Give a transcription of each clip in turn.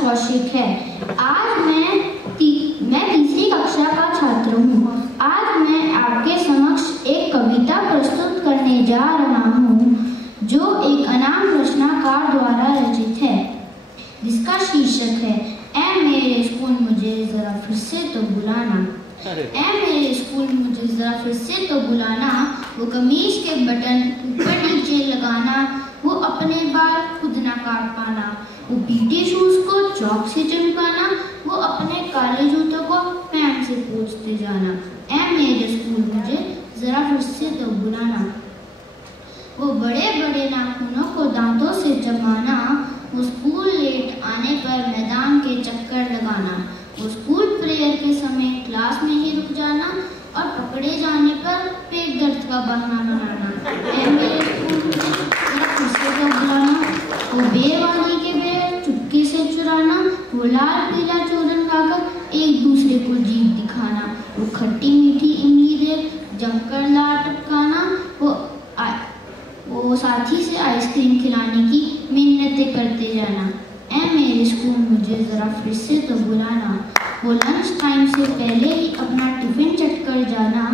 कौशिक है। आज मैं तीसरी कक्षा का छात्र हूँ। आज मैं आपके समक्ष एक कविता प्रस्तुत करने जा रहा हूँ जो एक अनाम रचनाकार द्वारा रचित है, जिसका शीर्षक है ऐ मेरे स्कूल मुझे जरा फिर से तो बुलाना। ऐ मेरे स्कूल मुझे जरा फिर से तो बुलाना, वो कमीज के बटन ऊपर नीचे लगाना, वो अपने बाल खुद ना काट पाना, वो पीटी शूज को चौक से चमकाना, वो अपने काले जूतों को पैंट से पोंछते जाना। ऐ मेरे स्कूल मुझे जरा फिर से तो बुलाना। वो बड़े बड़े नाखूनों को दांतों से चबाना, वो स्कूल लेट आने पर मैदान के चक्कर लगाना, वो स्कूल प्रेयर के समय क्लास में ही रुक जाना और पकड़े जाने पर पेट दर्द का बहाना बनाना। ऐ मेरे स्कूल मुझे जरा फिर से तो बुलाना। वो बेवाली के बेर चुपके से चुराना, वो लाल पीला चूरन खाकर एक दूसरे को जीत दिखाना, वो खट्टी मीठी इमली दे जमकर लार टपकाना, वो साथी से आइसक्रीम खिलाने की मिन्नतें करते जाना। ऐ मेरे स्कूल मुझे जरा फिर से तो बुलाना। वो लंच टाइम से पहले ही अपना टिफिन चट कर जाना,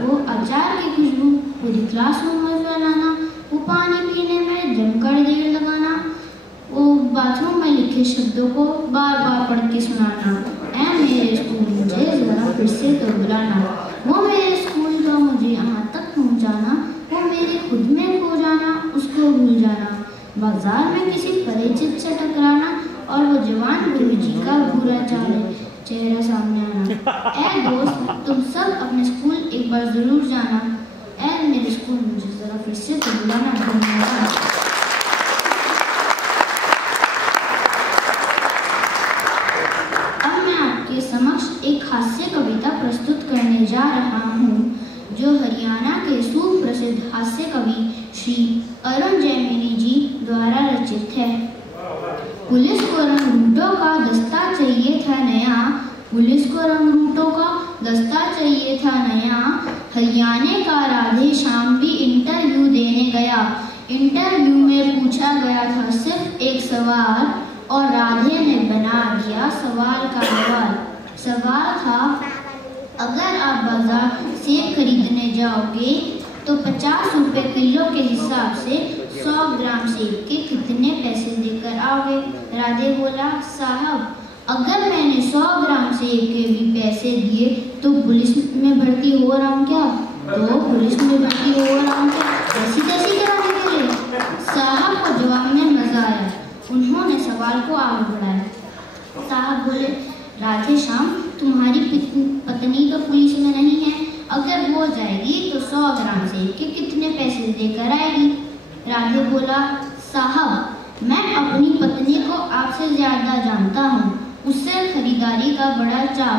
वो अचार की खुशबू पूरी क्लासरूम में फैलाना, वो पानी पीने में जमकर देर लगाना, वो बाथरूम में लिखे शब्दों को बार बार पढ़ के सुनाना। ऐ मेरे स्कूल मुझे जरा फिर से तो बुलाना। वो मेरे स्कूल का मुझे यहाँ तक पहुँचाना, वो मेरे खुद में खो जाना, उसको भूल जाना, बाजार में किसी परिचित से टकराना और वो जवान गुरुजी का बुरा चेहरा सामने आना। ऐ दोस्त, तुम सब अपने स्कूल एक बार जरूर जाना। ऐ मेरे स्कूल मुझे जरा फिर से तो बुलाना। धन्यवाद। अब मैं आपके समक्ष एक हास्य कविता प्रस्तुत करने जा रहा हूँ जो हरियाणा के सुप्रसिद्ध हास्य कवि श्री अरुण जैमिनी जी द्वारा रचित है। पुलिस को रंगरूटों का दस्ता चाहिए था नया, पुलिस को रंगरूटों का दस्ता चाहिए था नया, हरियाणा का राधे श्याम भी इंटरव्यू देने गया। इंटरव्यू में पूछा गया था सिर्फ एक सवाल और राधे ने बना दिया सवाल का जवाब। सवाल था, अगर आप बाजार सेब खरीदने जाओगे तो 50 रुपए किलो के हिसाब से 100 ग्राम सेब के कितने पैसे देकर आओगे? राधे बोला, साहब अगर मैंने 100 ग्राम सेब के भी पैसे दिए तो पुलिस में भर्ती हो रहा हूँ क्या? तो पुलिस में भर्ती हो रहा हूँ क्या? ऐसी तैसी कराने के लिए? साहब को जवाब में मजा आया। उन्होंने सवाल को आगे बढ़ाया। साहब बोले, राधे श्याम तुम्हारी पत्नी तो पुलिस में नहीं है, अगर वो जाएगी तो 100 ग्राम सेब के कितने पैसे देकर आएगी? राधे बोला, साहब मैं अपनी पत्नी को आपसे ज्यादा जानता हूँ, उससे खरीदारी का बड़ा चाव,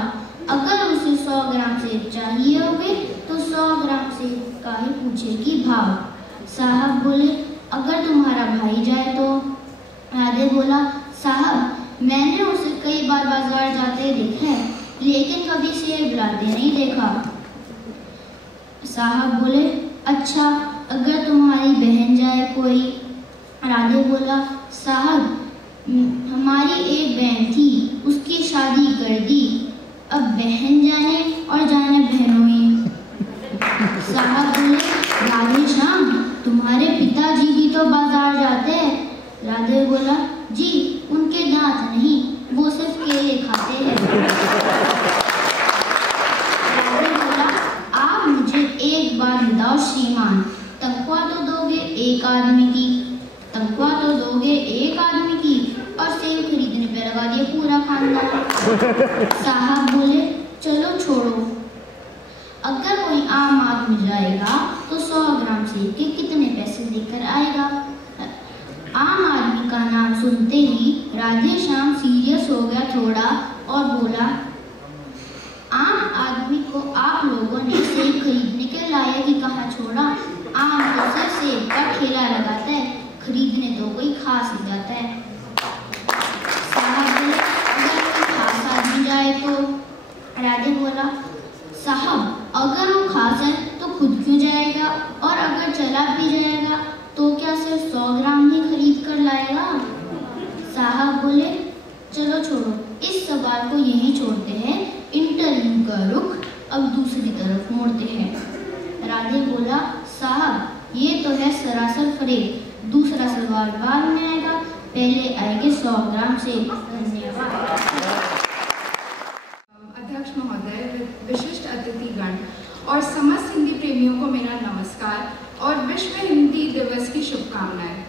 अगर उसे 100 ग्राम सेब चाहिए होंगे तो 100 ग्राम सेब का ही पूछेगी भाव। साहब बोले, अगर तुम्हारा भाई जाए तो? राधे बोला, साहब मैंने उसे कई बार बाजार जाते देखा है, लेकिन कभी सेब लाते नहीं देखा। साहब बोले, अच्छा अगर तुम्हारी बहन जाए कोई? राधे बोला, साहब हमारी एक बहन थी, उसकी शादी कर दी, अब बहन जाने और जाने बहनों ही। साहब बोले, राधे श्याम तुम्हारे पिताजी भी तो बाजार जाते हैं? राधे बोला, जी उनके दांत नहीं, वो सिर्फ केले खाते हैं। राधे बोला, आप मुझे एक बात बताओ श्रीमान, तनख्वाह तो दोगे एक आदमी की, तनख्वाह तो दोगे एक आदमी की और सेब खरीदने पे लगा दिया पूरा खानदान। साहब बोले, चलो छोड़ो, अगर कोई आम आदमी जाएगा तो 100 ग्राम सेब के कितने पैसे देकर आएगा? आम आदमी का नाम सुनते ही राधे श्याम सीरियस हो गया थोड़ा और बोला, आम आदमी को आप लोगों ने सेब खरीदने के लायक ही कहाँ छोड़ा? आम तो सिर्फ सेब का ठेला लगाता है, खरीदने तो कोई खास ही जाता है। साहब बोले, अगर कोई खास आदमी जाए तो? राधे बोला, साहब अगर वो खास है तो खुद क्यों जाएगा, और अगर चला भी जाएगा तो क्या सिर्फ 100 ग्राम ही खरीद कर लाएगा? साहब बोले, चलो छोड़ो, इस सवाल को यहीं छोड़ते हैं। इंटरव्यू का रुख अब दूसरी तरफ मोड़ते हैं। राधे बोला, साहब ये तो है सरासर फरेब। दूसरा सवाल बाद में आएगा, पहले आएंगे 100 ग्राम से। धन्यवाद। अध्यक्ष महोदय, विशिष्ट अतिथिगण और समस्त हिंदी प्रेमियों को मेरा नमस्कार और विश्व हिंदी दिवस की शुभकामनाएं।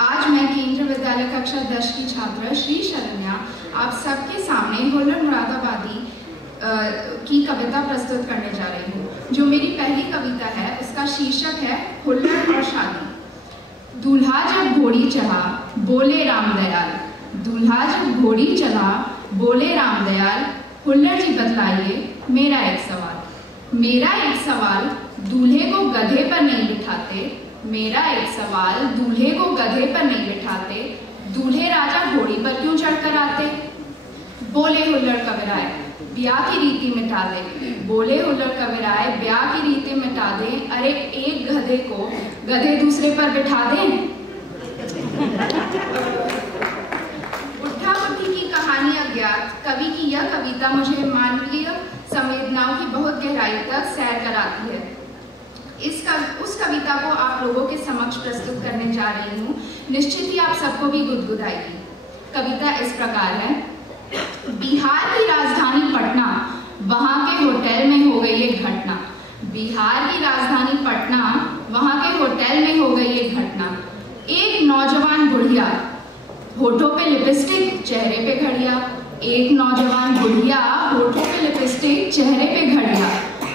आज मैं केंद्रीय विद्यालय कक्षा 10 की छात्रा श्री शरण्या आप सबके सामने हुल्लड़ मुरादाबादी की कविता प्रस्तुत करने जा रही हूँ। जो मेरी पहली कविता है उसका शीर्षक है हुल्लड़ और शादी। दूल्हा जब घोड़ी चढ़ा बोले राम दयाल, दूल्हा जब घोड़ी चढ़ा बोले राम दयाल, हुल्लड़ जी बतलाइए मेरा एक सवाल। मेरा एक सवाल, दूल्हे को गधे पर नहीं बिठाते, मेरा एक सवाल, दूल्हे को गधे पर नहीं बिठाते, दूल्हे राजा घोड़ी पर क्यों चढ़कर आते? बोले हुल्लड़ कविराय ब्याह की रीति मिटा दे, बोले हुल्लड़ कविराय ब्याह की रीति मिटा दे, अरे एक गधे को गधे दूसरे पर बिठा दें। बुढ़ा बुढ़ी की कहानी अज्ञात कवि की यह कविता मुझे मानवीय संवेदनाओं की बहुत गहराई तक सैर कराती है। उस कविता को आप लोगों के समक्ष प्रस्तुत करने जा रही हूँ। निश्चित ही आप सबको भी गुदगुदाएगी। कविता इस प्रकार है। बिहार की राजधानी पटना, वहां के होटल में हो गई एक घटना। बिहार की राजधानी पटना, वहां के होटल में हो गई एक घटना। एक नौजवान बुढ़िया, होठों पे लिपस्टिक चेहरे पे घड़िया, एक नौजवान बुढ़िया, होठों पे लिपस्टिक चेहरे पे घड़िया,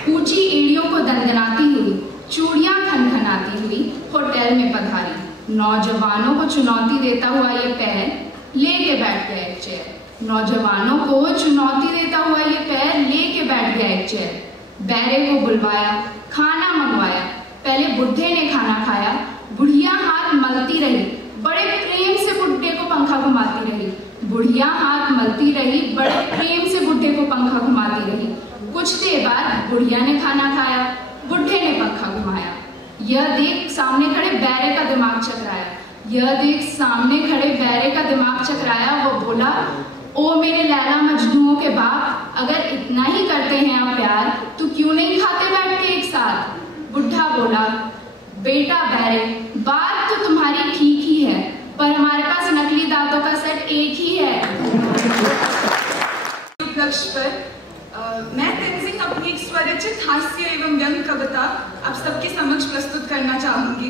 ऊंची एड़ियों को दंदनाती हुई, चूड़ियां खनखनाती हुई होटल में पधारी। नौजवानों को चुनौती देता हुआ ये पैर लेके बैठ गया एक चेयर। नौजवानों को चुनौती देता हुआ ये पैर लेके बैठ गया एक चेयर। बैरे को बुलवाया, खाना मंगवाया, पहले बुढ़े ने खाना खाया। बुढ़िया हाथ मलती रही, बड़े प्रेम से बुढ़े को पंखा घुमाती रही। बुढ़िया हाथ मलती रही, बड़े प्रेम से बुढ़े को पंखा घुमाती रही। कुछ देर बाद बुढ़िया ने खाना खाया, बुढ़े ने पंखा घुमाया। यह देख सामने खड़े बैरे का दिमाग चकराया, यह देख सामने खड़े बैरे का दिमाग चकराया। वो बोला, ओ मेरे लैला मजनूओं के बाप, अगर इतना ही करते हैं आप प्यार तो क्यों नहीं खाते बैठ के एक साथ? बुढ़ा बोला, बेटा बैरे, बात तो तुम्हारी ठीक ही है, पर हमारे पास नकली दांतों का सेट एक ही है। उपलक्ष्य पर मैं तेंजिंग अपनी एक स्वरचित हास्य एवं व्यंग कविता आप सबके समक्ष प्रस्तुत करना चाहूंगी।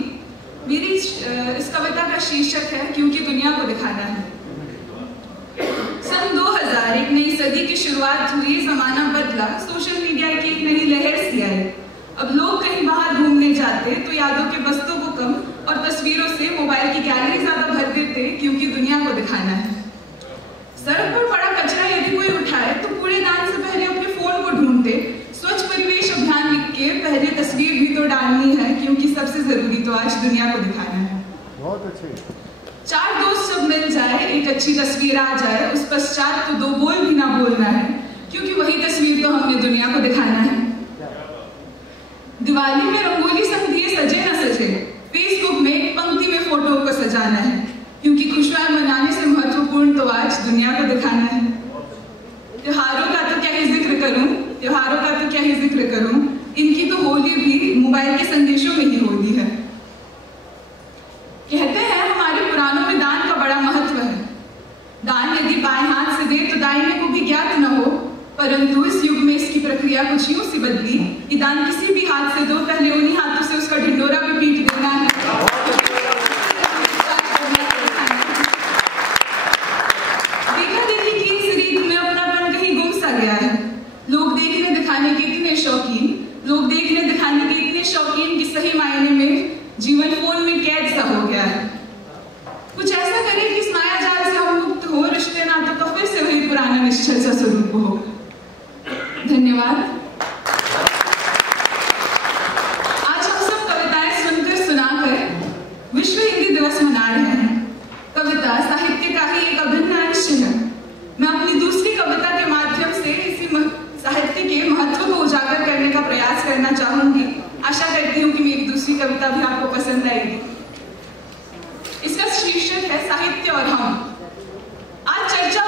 मेरी इस कविता का शीर्षक है क्योंकि दुनिया को दिखाना है। सन 2000 एक नई सदी की शुरुआत हुई, जमाना बदला, सोशल मीडिया की एक नई लहर सी आई। अब लोग कहीं बाहर घूमने जाते तो यादों के बस्तों को कम और तस्वीरों से मोबाइल की गैलरी ज्यादा भर देते क्योंकि दुनिया को दिखाना है। सड़क पर पड़ा कचरा यदि कोई उठाए तो कूड़ेदान से पहले अपने फोन को ढूंढते। स्वच्छ परिवेश अभियान लिख के पहले तस्वीर भी तो डालनी है क्योंकि सबसे जरूरी तो आज दुनिया को दिखाना है। बहुत अच्छे। चार दोस्त जब मिल जाए, एक अच्छी तस्वीर आ जाए, उस पश्चात तो दो बोल भी ना बोलना है क्योंकि वही तस्वीर तो हमने दुनिया को दिखाना है। दिवाली में रंगोली संग दिए सजे न सजे, फेसबुक में एक पंक्ति में फोटो को सजाना है क्योंकि खुशहाल मनाने से महत्वपूर्ण तो आज दुनिया को दिखाना है। त्योहारों का तो क्या ही जिक्र करूं, त्योहारों का तो क्या ही जिक्र करूं, इनकी तो होली भी मोबाइल के संदेशों में ही होली है। कहते हैं हमारे पुराणों में दान का बड़ा महत्व है। दान यदि बाएं हाथ से दे तो दाहिने को भी ज्ञात न हो, परंतु इस युग में इसकी प्रक्रिया कुछ यूं सी बदली कि दान किसी भी हाथ से दो, पहले उन्हीं हाथों से उसका ढिंडोरा भी पीट देना है। देखा देखी की इस रीत में अपनापन कहीं गुम सा गया है। लोग देखने दिखाने के इतने शौकीन, लोग देखने दिखाने के इतने शौकीन कि सही मायने में जीवन फोन में कैद सा हो गया है। कुछ ऐसा करें कि इस माया जाल से हम मुक्त हो, रिश्ते नातों का फिर से वही पुराना निश्चल सा स्वरूप हो। धन्यवाद। आज हम सब कविताएं सुनकर सुनाकर विश्व हिंदी दिवस मना रहे हैं। कविता साहित्य का ही एक अभिन्न अंश है। मैं अपनी दूसरी कविता के माध्यम से इसी साहित्य के महत्व को उजागर करने का प्रयास करना चाहूंगी। आशा करती हूँ कि मेरी दूसरी कविता भी आपको पसंद आएगी। इसका शीर्षक है साहित्य और हम। आज चर्चा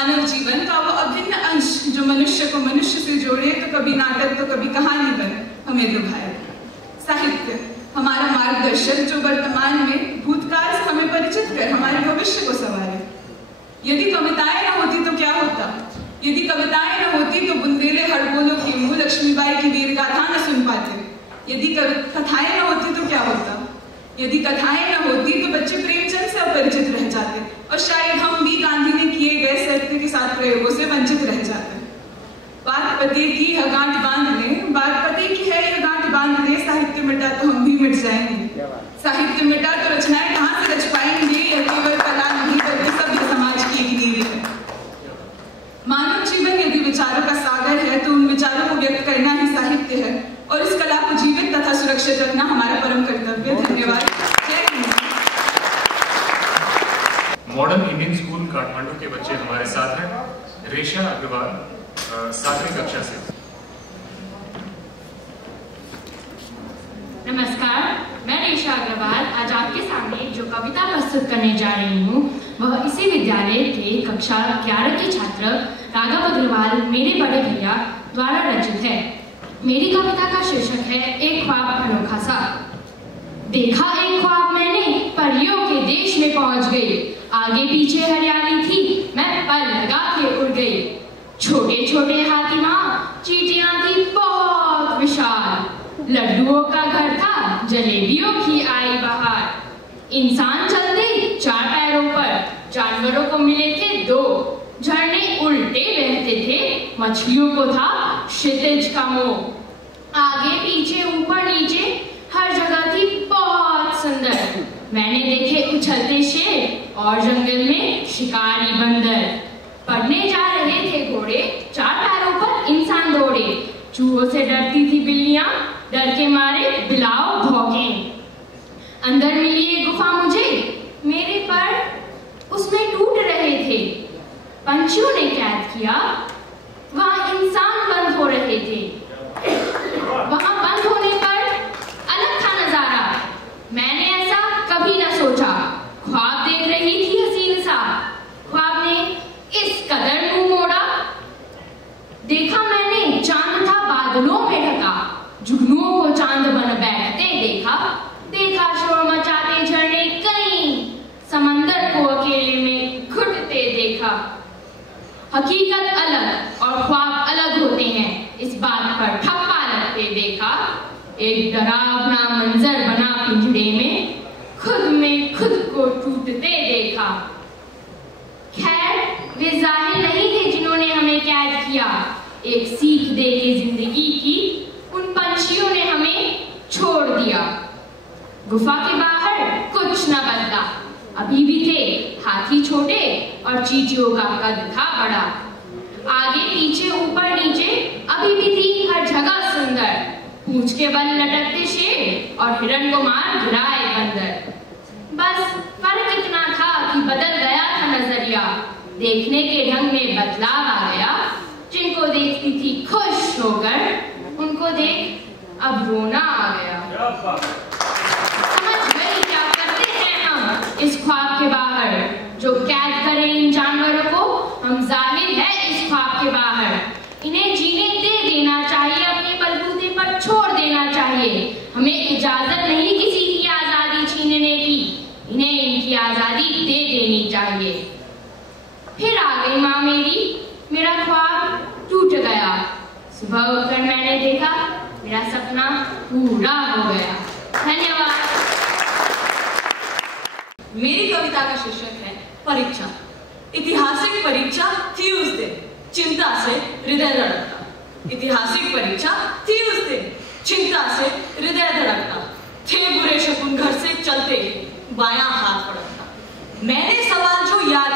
मानव जीवन का वो अभिन्न अंश जो मनुष्य को मनुष्य से जोड़े, तो कभी नाटक तो कभी कहानी बने, हमें लुभाए। साहित्य हमारा मार्गदर्शक जो वर्तमान में भूतकाल से हमें परिचित कर हमारे भविष्य को संवारे। यदि कविताएं न होती तो क्या होता? यदि कविताएं न होती तो बुंदेले हड़बोलों की मुँह लक्ष्मीबाई की वीर गाथा न सुन पाते। यदि कथाएं न होती तो क्या होता? यदि कथाएं न होती तो बच्चे प्रेमचंद से अपरिचित रह जाते और शायद हम भी गांधी ने किए गए सत्य के साथ प्रयोगों से वंचित रह जाते। बात पति की है गांठ बांध ले, बात पति की है यह गांठ बांध ले, साहित्य मिटा तो हम भी मिट जाएंगे। साहित्य मिटा तो रचनाएं कहाँ से रच पाएंगे? यह केवल कला नहीं बल्कि सभ्य समाज की एक नींव है। मानव जीवन यदि विचारों का सागर है तो उन विचारों को व्यक्त करना ही साहित्य है और इस कला को जीवित तथा सुरक्षित रखना हमारा परम कर्तव्य। धन्यवाद। मॉडर्न इंडियन स्कूल काठमांडू के बच्चे हमारे साथ हैं। रेशा अग्रवाल 7वीं कक्षा से। नमस्कार, मैं रेशा अग्रवाल आज आपके सामने जो कविता प्रस्तुत करने जा रही हूँ वह इसी विद्यालय के कक्षा 11 के छात्र राघव अग्रवाल मेरे बड़े भैया द्वारा रचित है। मेरी कविता का शीर्षक है एक ख्वाब अनोखा सा। देखा एक ख्वाब मैंने, परियों के देश में पहुंच गई। आगे पीछे हरियाली थी, मैं पर लगा के उड़ गई। छोटे छोटे हाथी वहां, चींटियां थी बहुत विशाल। लड्डुओं का घर था, जलेबियों की आई बहार। इंसान चलते 4 पैरों पर, जानवरों को मिले थे 2। झरने उल्टे बहते थे, मछलियों को था क्षितिज का मोह। आगे पीछे ऊपर नीचे हर जगह थी बहुत सुंदर। मैंने देखे उछलते शेर और जंगल में शिकारी बंदर। पढ़ने जा रहे थे घोड़े, 4 पैरों पर इंसान दौड़े। चूहों से डरती थी बिल्लियां, डर के मारे बिलाव भौंके। अंदर मिली एक गुफा मुझे, मेरे पर उसमें टूट रहे थे। पंछियों ने कैद किया, वहां इंसान बंद हो रहे थे। वहां बंद होने पर अलग था नजारा, मैंने ऐसा कभी न सोचा। ख्वाब देख रही थी हसीन सा, ख्वाब ने इस कदर मुंह मोड़ा। देखा मैंने चांद था बादलों में ढका, जुगनुओं को चांद बन बैठते देखा। देखा शोर मचाते झरने कहीं, समंदर को अकेले में घुटते देखा। हकीकत अलग और ख्वाब अलग होते हैं, इस बात पर ठप्पा लगते देखा। एक डरावना मंजर बना पिंजड़े में, खुद में खुद को टूटते देखा। खैर वे जाहिर नहीं थे जिन्होंने हमें कैद किया, एक सीख दे के जिंदगी की उन पंछियों ने हमें छोड़ दिया। गुफा के बाहर कुछ न बदला, अभी भी थे हाथी छोटे और चींटियों का कद था बड़ा। आगे पीछे ऊपर नीचे अभी भी थी हर जगह सुंदर। पूंछ के बल लटकते शेर और हिरण को मार गिराए बंदर। बस फर्क इतना था कि बदल गया था नजरिया, देखने के ढंग में बदलाव आ गया। जिनको देखती थी खुश होकर, उनको देख अब रोना आ गया। समझ गई क्या करते हैं हम इस ख्वाब के बाहर, जो कैद करें इन जानवरों को। हम जाहिर है इस ख्वाब के बाहर, इन्हें जीने दे देना चाहिए, अपने बलबूते पर छोड़ देना चाहिए। हमें इजाजत नहीं किसी की आजादी छीनने की, इन्हें इनकी आजादी दे देनी चाहिए। फिर आ गई माँ मेरी, मेरा ख्वाब टूट गया। सुबह उठकर मैंने देखा मेरा सपना पूरा हो गया। धन्यवाद। मेरी कविता का शीर्षक है परीक्षा। ऐतिहासिक परीक्षा थी उस दिन, चिंता से हृदय धड़कता। ऐतिहासिक परीक्षा थी उस दिन, चिंता से हृदय धड़कता। थे बुरे शकुन घर से चलते ही बायां हाथ फड़कता। मैंने सवाल जो याद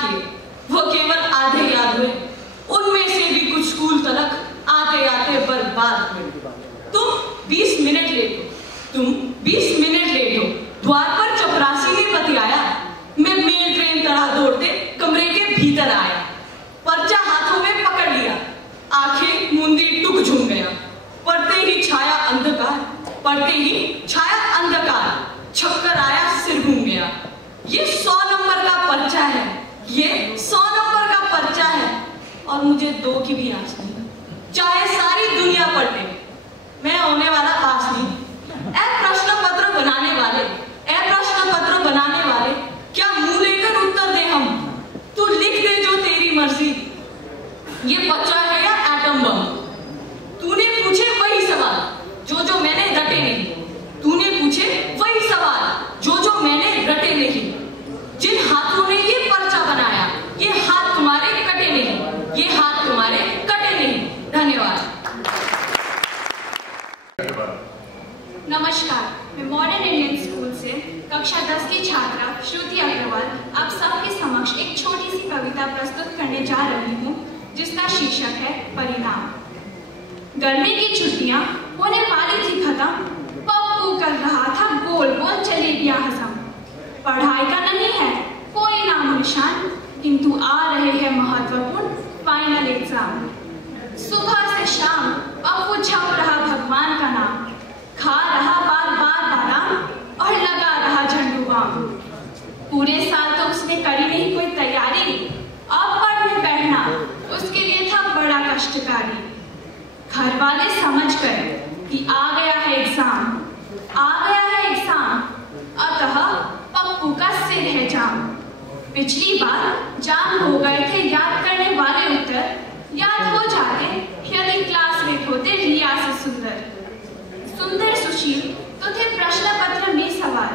किए, वो केवल आधे याद हुए। उनमें से भी कुछ स्कूल तलक आते आते बर्बाद हुए। तुम 20 मिनट लेट हो। द्वार पर चपरासी ने बतियाया, मैं मेल ट्रेन तरह दौड़ते कमरे के भीतर आया। पर्चा हाथों में पकड़ लिया, आंखें मूंदी टुक झूम गया। पढ़ते ही छाया अंधकार, छक्कर आया सिर घूम गया। ये 100 नंबर का और मुझे 2 की भी आस नहीं। चाहे सारी दुनिया पलटे, मैं होने वाला पास नहीं। ए प्रश्न पत्र बनाने वाले, क्या मुंह लेकर उत्तर दे हम? तू लिख दे जो तेरी मर्जी। ये बच्चा है या एटम बम? तूने पूछे वही सवाल जो मैंने रटे नहीं। तूने पूछे वही सवाल जो मैंने रटे नहीं। जिन हाथों ने ये पर्चा बनाया, ये हाथ तुम्हारे कटे नहीं, ये हाथ तुम्हारे कटे नहीं। धन्यवाद। नमस्कार, मैं मॉडर्न इंडियन स्कूल से कक्षा 10 की छात्रा श्रुति अग्रवाल आप सबके समक्ष एक छोटी सी कविता प्रस्तुत करने जा रही हूँ, जिसका शीर्षक है परिणाम। गर्मी की छुट्टियां होने वाली थी खत्म, पप्पू कर रहा था गोल गोल जलेबियां हजम। पढ़ाई का नहीं है कोई नाम निशान, किंतु आ रहे हैं महत्वपूर्ण फाइनल एग्जाम। सुबह से शाम पप्पू छप रहा भगवान का नाम, खा रहा बार बार बादाम और लगा रहा झंडू बाम। पूरे साल तो उसने करी नहीं कोई तैयारी, अब पढ़ने बैठना उसके लिए था बड़ा कष्टकारी। घर वाले समझ गए कि आ गया है एग्जाम, अतः पप्पू का सिर है जाम। पिछली बार जाम हो गए थे याद करने वाले उत्तर, याद हो जाते यदि क्लासमेट होते रिया से सुंदर सुशील तो थे प्रश्न पत्र में सवाल,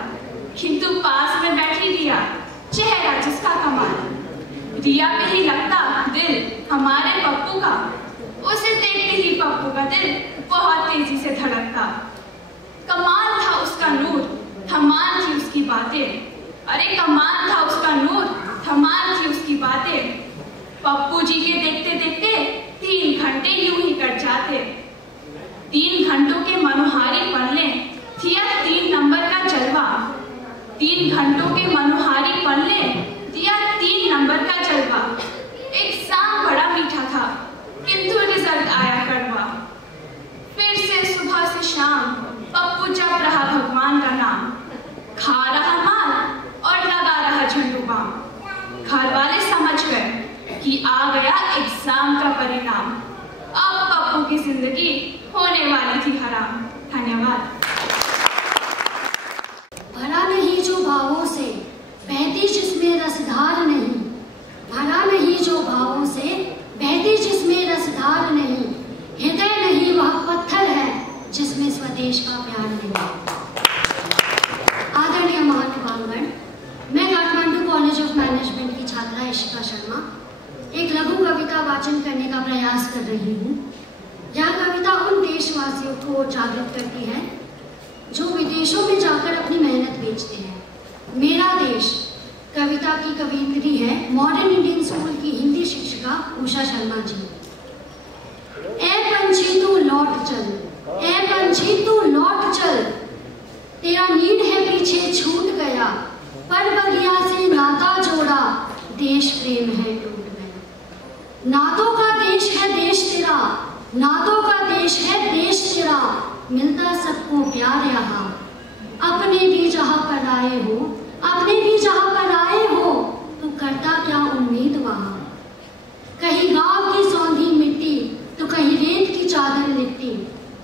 किंतु पास में बैठी रिया, चेहरा जिसका कमाल। रिया पे ही लगता दिल हमारे पप्पू का, उसे देखते ही पप्पू का दिल बहुत तेजी से धड़कता। कमाल था उसका नूर, धमाल थी उसकी बातें। अरे कमाल था उसका नूर, धमाल थी उसकी बातें। पप्पू जी के देखते देखते 3 घंटे यूं ही कट जाते। 3 घंटों के मनोहारी पढ़ने दिया 3 नंबर का जलवा। 3 घंटों के मनोहारी पढ़ने दिया 3 नंबर का जलवा। एग्जाम बड़ा मीठा था, किंतु रिजल्ट आया कड़वा। फिर से सुबह से शाम पप्पू जप रहा भगवान का नाम, खा रहा माल और लगा रहा झंडू बाम। घर वाले समझ गए कि आ गया एग्जाम का परिणाम, अब पप्पू की जिंदगी होने वाली थी हराम। धन्यवाद। भरा नहीं जो भावों से बहती जिसमें रसधार नहीं, भरा नहीं जो भावों से बहती जिसमें रसधार नहीं, हृदय नहीं वह पत्थर है जिसमें स्वदेश का प्यार नहीं। आदरणीय महानुभावगण, मैं काठमांडू कॉलेज ऑफ मैनेजमेंट की छात्रा इशिका शर्मा एक लघु कविता वाचन करने का प्रयास कर रही हूँ। यह कविता उन देशवासियों को जागृत करती है जो विदेशों में जाकर अपनी मेहनत बेचते हैं। मेरा देश कविता की कवियत्री है मॉडर्न इंडियन स्कूल की हिंदी शिक्षिका उषा शर्मा जी। ए पंछी तू लौट चल, ए पंछी तू लौट चल, तेरा नीड है पीछे छूट गया, पर बगिया से नाता जोड़ा, देश प्रेम है टूट गया। नातों का देश है देश तेरा, नातों का देश है देश तेरा, मिलता सबको प्यार यहाँ। अपने भी जहाँ पर आए हो, अपने भी जहाँ पर आए हो, तो करता क्या उम्मीद वहाँ। कहीं गांव की सौंधी मिट्टी तो कहीं रेत की चादर लिपटी,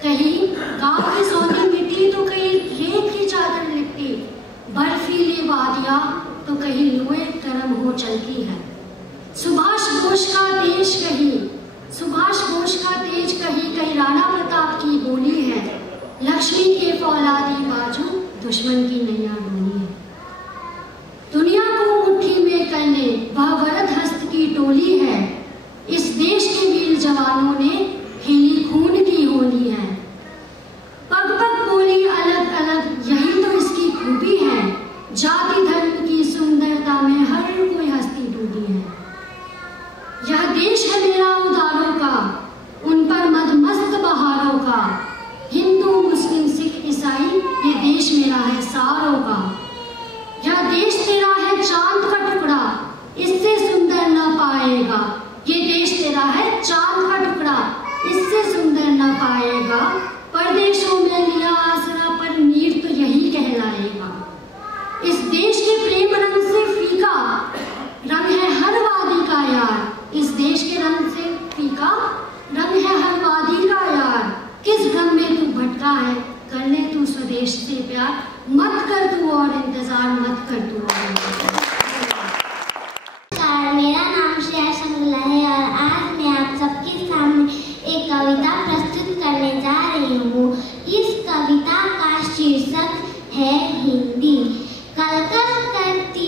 कहीं गांव की सौंधी मिट्टी तो कहीं रेत की चादर लिपटी, बर्फीली वादियाँ तो कहीं लोहे गर्म हो चलती है। सुभाष बोस का देश कहीं, सुभाष बोस का तेज कहीं, कहीं राणा प्रताप की बोली है, लक्ष्मी के फौलादी बाजू दुश्मन की नैया डोली है। दुनिया को मुट्ठी में करने वह वरद हस्त की टोली है, इस देश के वीर जवानों ने खेली खून की होली है। पग पग बोली अलग अलग यही तो इसकी खूबी है, जाति धर्म की सुंदरता में हर कोई हस्ती डूबी है। यह देश है मेरा उदारों का, उन पर मदमस्त बहारों का, हिंदू मुस्लिम सिख ईसाई ये देश मेरा है सारों का। यह देश तेरा है चांद का टुकड़ा, इससे सुंदर ना पाएगा, ये देश तेरा है चांद का टुकड़ा, इससे सुंदर ना पाएगा। परदेशों में लिया आसरा पर मीर तो यही कहलाएगा। इस देश के प्रेम रंग से फीका रंग है हर वादी का यार, इस देश के रंग से मस्ती का, रंग है हर वादी का यार। किस गम में तू भटका है, कर ले तू स्वदेश से प्यार। मत कर तू और इंतजार, मत कर तू और इंतजार। मेरा नाम श्रेया संगला है और आज मैं आप सबके सामने एक कविता प्रस्तुत करने जा रही हूँ। इस कविता का शीर्षक है हिंदी। कल कल करती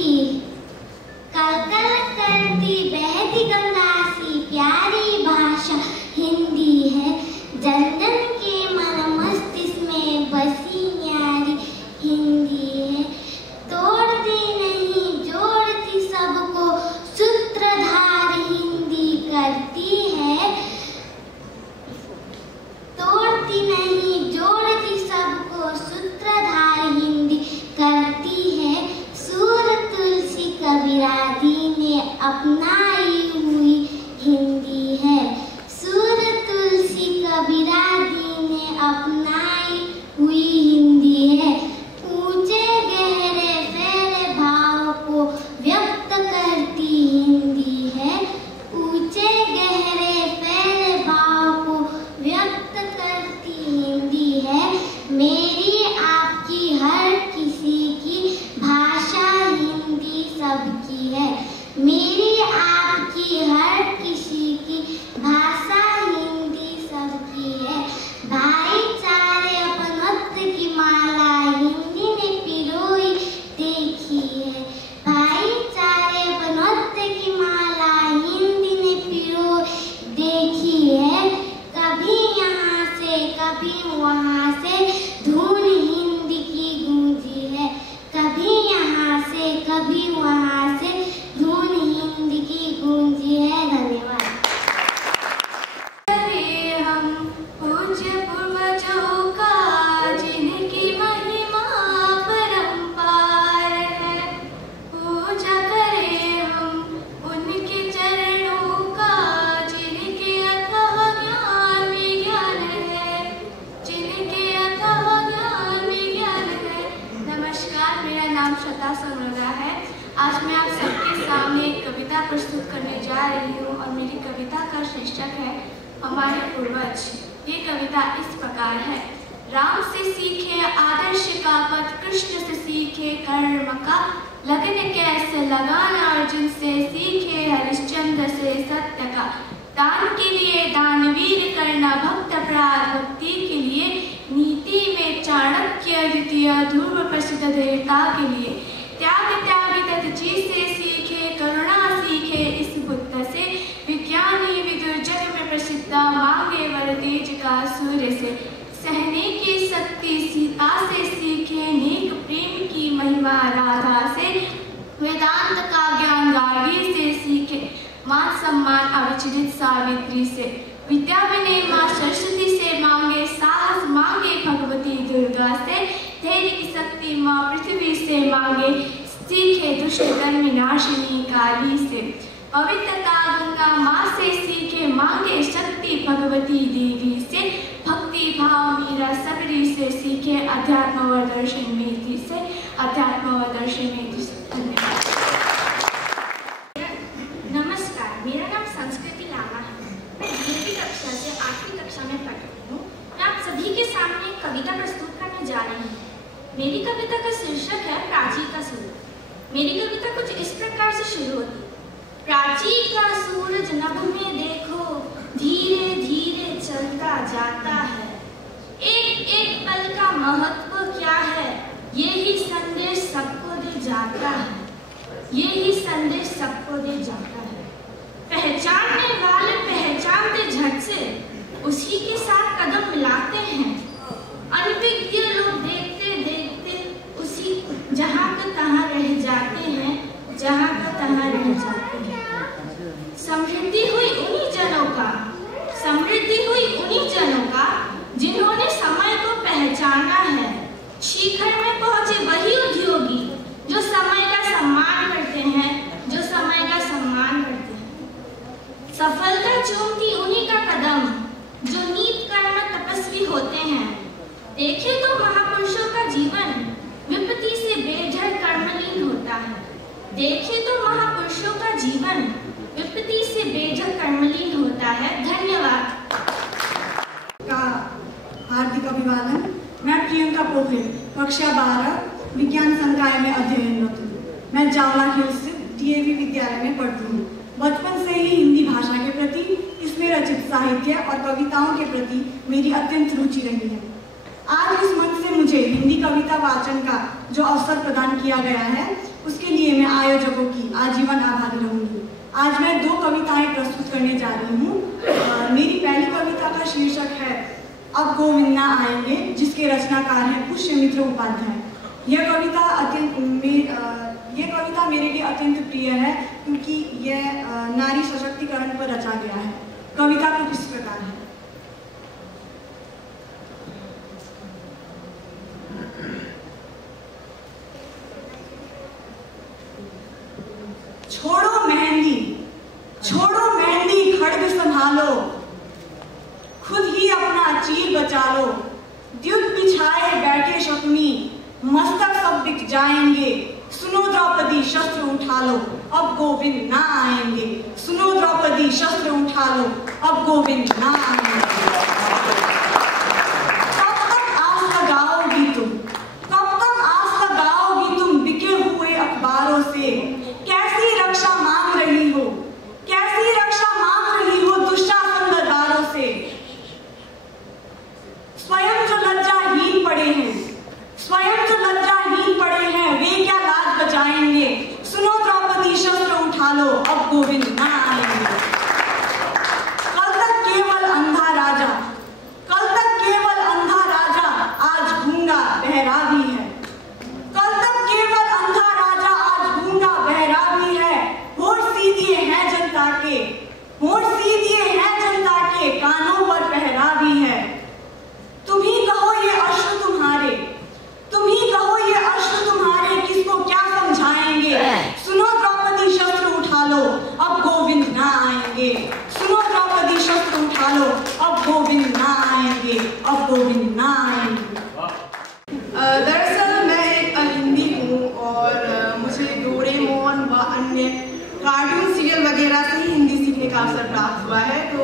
बहती गंगा सी प्यारी भाषा हिंदी है। जन जन के मन मस्तिष्क में बसी न्यारी हिंदी है। तोड़ती नहीं जोड़ती सबको सूत्रधार हिंदी करती है। तोड़ती नहीं जोड़ती सबको सूत्रधार हिंदी करती है। सूर तुलसी कबीरादी ने अपनाई हुई हिंदी है। सूर तुलसी कबीरादी ने अपनाई हुई हिंदी है। ऊंचे गहरे फैले भाव को व्यक्त करती हिंदी है। ऊंचे गहरे फैले भाव को व्यक्त करती हिंदी है। मेरी आपकी हर किसी की भाषा हिंदी सबकी है। मेरी आपकी हर किसी की भाषा हिंदी सबकी है। भाईचारे अपनत्व की माला हिंदी ने पिरोई देखी है। भाईचारे अपनत्व की माला हिंदी ने पिरोई देखी है। कभी यहाँ से कभी वहाँ से धुन हिंदी की गूंजी है। कभी यहाँ से कभी वहाँ से धुन हिंदी की गूंजी है। धन्यवाद। हम पूज्य पूर्वजों का जिनकी महिमा परंपार है, पूजा करें हम उनके चरणों का जिनके अथाह ज्ञान विज्ञान है, जिनके अथाह ज्ञान विज्ञान है। नमस्कार, मेरा नाम श्रद्धा संगला है। आज मैं आप सबके सामने एक कविता प्रस्तुत करने जा रही हूँ और मेरी कविता का शीर्षक है हमारे पूर्वज। ये कविता इस प्रकार है। राम से सीखे आदर्श का पथ, कृष्ण से सीखे कर्म का लगन कैसे लगाना, अर्जुन से सीखे हरिश्चंद्र से सत्य का। दान के लिए दानवीर करना, भक्त अपराध भक्ति के लिए, नीति में चाणक्य द्वितीय, ध्रुव प्रसिद्ध देवता के लिए। त्याग त्यागी तत्ची से सीखे, करुणा सीखे इस बुद्ध से। विज्ञानी विदुर जग में प्रसिद्ध, मांगे वर तेज का सूर्य से। सहने की शक्ति सीता से सीखे, नेक प्रेम की महिमा राधा से। वेदांत का ज्ञान गार्गी से सीखे, मान सम्मान अविचलित सावित्री से। विद्या विनय माँ सरस्वती से मांगे, साहस मांगे भगवती दुर्गा से। धैर्य की शक्ति माँ पृथ्वी से मांगे, सीखे दुष्ट कर्म नाशिनी काली से। पवित्रता गंगा माँ से सीखे, मांगे शक्ति भगवती देवी से। भक्ति भाव मीरा सबरी से सीखे, अध्यात्म व दर्शन मेथी से। अध्यात्म व दर्शन मेथी से। धन्यवाद। नमस्कार, मेरा नाम संस्कृति लामा है। मैं 10वीं कक्षा से 8वीं कक्षा में पढ़ रही हूँ। मैं आप सभी के सामने एक कविता प्रस्तुत करने जा रही हूँ। मेरी कविता का शीर्षक है प्राची का सूरज। मेरी कविता कुछ इस प्रकार से शुरू होती है। प्राची का सूरज नभ में देखो, धीरे धीरे चलता जाता है। एक एक पल का महत्व क्या है, यही संदेश सबको दे जाता है। यही संदेश सबको दे जाता है। पहचानने वाले पहचानते झट से, उसी के साथ कदम मिलाते हैं। अनभिज्ञ लोग देखते देखते उसी जहाँ का तहाँ रह जाते हैं, जहाँ का तहाँ रह जाते हैं। समृद्धि हुई उन्हीं जनों का, समृद्धि हुई उन्हीं जनों का जिन्होंने समय को पहचाना है। शिखर में पहुंचे वही उद्योगी जो समय का सम्मान करते हैं, जो समय का सम्मान करते हैं। सफलता चूमती उन्हीं का कदम जो नीत कर्म तपस्वी होते हैं। देखे तो महापुरुषों का जीवन विपत्ति से बेझड़ कर्मलीन होता है। देखे तो महापुरुषों का जीवन विपत्ति से बेझड़ कर्मलीन होता है। धन्यवाद। का हार्दिक अभिवादन। मैं प्रियंका पोखरे, कक्षा 12 विज्ञान संकाय में अध्ययनरत हूँ। मैं जावला की स्थित DAV विद्यालय में पढ़ती हूँ। बचपन से ही हिंदी भाषा के प्रति, इसमें रचित साहित्य और कविताओं के प्रति मेरी अत्यंत रुचि रही है। आज इस मंच से मुझे हिंदी कविता वाचन का जो अवसर प्रदान किया गया है, उसके लिए मैं आयोजकों की आजीवन आभारी रहूंगी। आज मैं 2 कविताएं प्रस्तुत करने जा रही हूँ। मेरी पहली कविता का शीर्षक है अब गोविंद ना आएंगे, जिसके रचनाकार हैं पुष्यमित्र उपाध्याय। यह कविता मेरे लिए अत्यंत प्रिय है, क्योंकि यह नारी सशक्तिकरण पर रचा गया है। कविता कुछ इस प्रकार है। छोड़ो मेहंदी खड्ग संभालो, खुद ही अपना चीर बचा लो। द्युत बिछाए बैठे शकुनी, मस्तक सब बिक जाएंगे। सुनो द्रौपदी शस्त्र उठा लो, अब गोविंद ना आएंगे। सुनो द्रौपदी शस्त्र उठा लो, अब गोविंद ना आएंगे। कब तक आस लगाओगी तुम, कब तक आस लगाओगी तुम बिके हुए अखबारों से। कैसी रक्षा मांग रही हो, कैसी रक्षा मांग रही हो दुशासन दरबारों से। स्वयं जो लज्जाहीन पड़े हैं, स्वयं जो लज्जाहीन पड़े हैं, वे क्या लाज बचाएंगे। सुनो द्रौपदी शस्त्र उठा लो, अब गोविंद ना आएंगे। कल तक केवल अंधा राजा, कल तक केवल अंधा राजा, आज गूंगा बहरा भी है। कल तक केवल अंधा राजा, आज गूंगा बहरा भी है। होठ सीधिए हैं जनता के, होठ सीधिए हैं जनता के, कानों पर पहरा भी है। तुम ही कहो ये अश्रु तुम्हारे, तुम ही कहो ये अश्रु तुम्हारे, किसको क्या समझाएंगे। सुनो द्रौपदी शस्त्र उठा लो, अब गोविंद ना आएंगे। सुनो द्रौपदी शस्त्र उठा लो, अब गोविंद ना आएंगे, अब गोविंद ना आएंगे। दरअसल मैं एक हिंदी हूँ और मुझे डोरेमोन व अन्य कार्टून सीरियल वगैरह से ही हिंदी सीखने का अवसर प्राप्त हुआ है, तो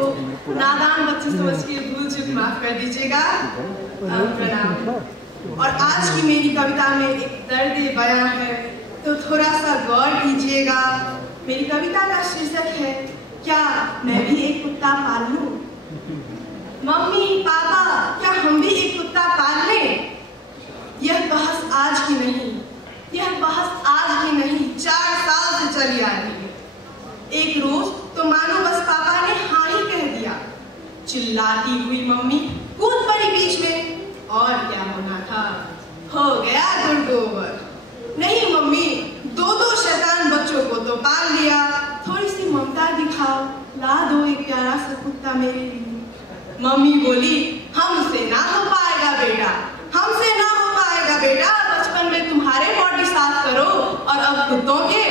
नादान बच्चे समझ के भूल चूक माफ कर दीजिएगा। प्रणाम। और आज की मेरी कविता में एक दर्द बयां है, तो थोड़ा सा गौर कीजिएगा। मेरी कविता का शीर्षक है क्या मैं भी एक कुत्ता पाल लूं। मम्मी पापा, क्या हम भी एक कुत्ता पाल लें। यह बहस आज की नहीं, यह बहस आज की नहीं, 4 साल से चली आ रही है। एक रोज तो मानो बस पापा ने हाँ ही कह दिया। चिल्लाती हुई मम्मी कूद पड़ी बीच में, और क्या होना था, हो गया गुड़गोबर। नहीं मम्मी, 2 शैतान बच्चों को तो पाल लिया, थोड़ी सी ममता दिखाओ, ला दो एक प्यारा सा कुत्ता मेरे लिए। मम्मी बोली हमसे ना हो पाएगा बेटा, हमसे ना हो पाएगा बेटा, बचपन में तुम्हारे बॉडी साफ करो और अब कुत्तों के।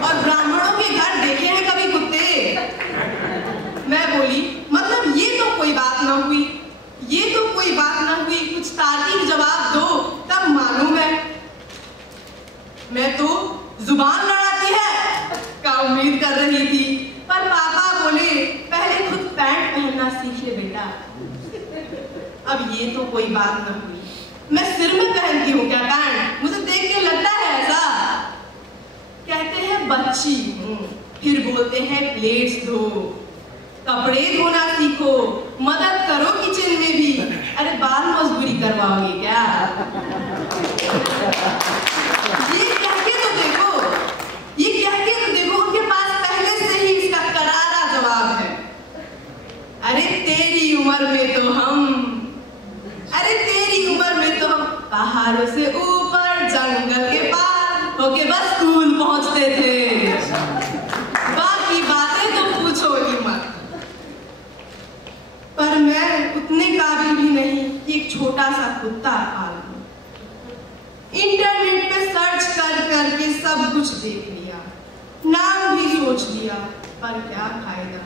और ब्राह्मणों के घर देखे हैं कभी कुत्ते। मैं बोली मतलब ये तो कोई बात ना हुई, ये तो कोई बात ना हुई, कुछ तार्किक जवाब दो तब मालूम मैं तो जुबान लड़ाती है का उम्मीद कर रही थी, पर पापा बोले पहले खुद पैंट पहनना सीख ले बेटा। अब ये तो कोई बात ना हुई, मैं सिर में पहनती हूँ क्या पैंट, मुझे देख के लगता है ऐसा। कहते हैं बच्ची हूँ, फिर बोलते हैं प्लेट्स धो, कपड़े धोना सीखो, मदद करो किचन में भी। अरे बाल मजदूरी करवाओगे क्या। ये कह के तो देखो, ये कह के तो देखो, उनके पास पहले से ही इसका करारा जवाब है। अरे तेरी उम्र में तो हम, अरे तेरी उम्र में तो हम पहाड़ों से ऊपर जंगल के पार होके बस स्कूल पहुंचते थे। बाकी बातें तो पूछो ही मत। पर मैं उतने काबिल भी नहीं कि एक छोटा सा कुत्ता पाल लूं। इंटरनेट पे सर्च कर करके सब कुछ देख लिया, नाम भी सोच लिया, पर क्या फायदा।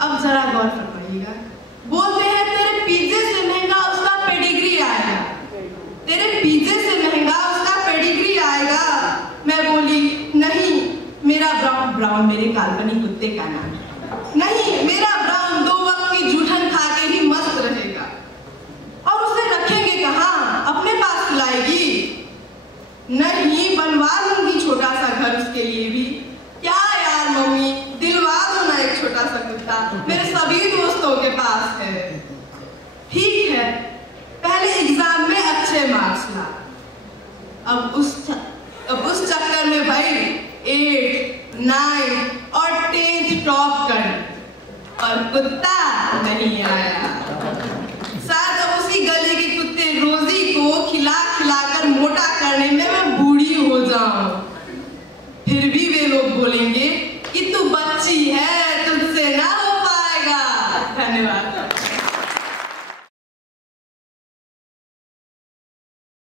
अब जरा गौर फरमाइएगा, बोलते हैं तेरे पिज्जे से महंगा उसका पेडिग्री आएगा, तेरे पिज्जे से महंगा उसका पेडिग्री आएगा। मैं बोली नहीं, मेरा ब्राउन मेरे काल्पनिक कुत्ते का नाम है, नहीं नहीं, बनवा लूंगी छोटा सा घर उसके लिए भी। क्या यार मम्मी, दिलवा दो ना एक छोटा सा कुत्ता, मेरे सभी दोस्तों के पास है। ठीक है, पहले एग्जाम में अच्छे मार्क्स ला। अब उस चक्कर में भाई 8, 9 और 10th टॉप कर, और कुत्ता नहीं आया। शायद अब उसी गली के कुत्ते रोजी को खिला खिलाकर मोटा करने में मैं बूढ़ी हो जाऊं। फिर भी वे लोग बोलेंगे कि तू बच्ची है,